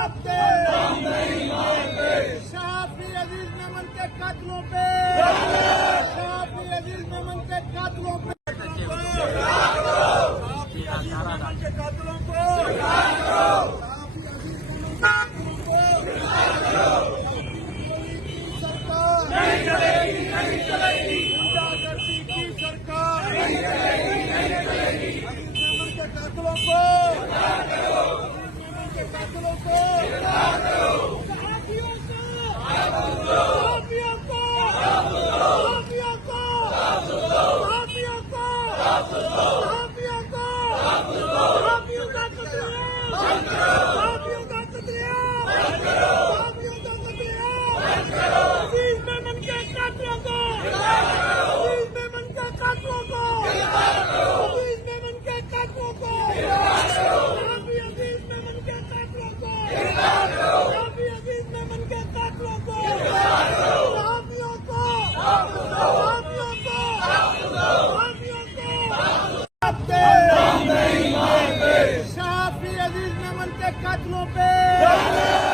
शाफी अजीज मेमन के कातलों पे, शाफी अजीज मेमन के कातलों पे, शाफी अजीज मेमन के कातलों को, शाफी अजीज सरकार नहीं चलेगी, नहीं चलेगी, गुंडागर्दी की सरकार नहीं चलेगी, नहीं चलेगी। अजीज मेमन के कातलों को, कातलों को शाफी अजीज मेमन के कातलों पे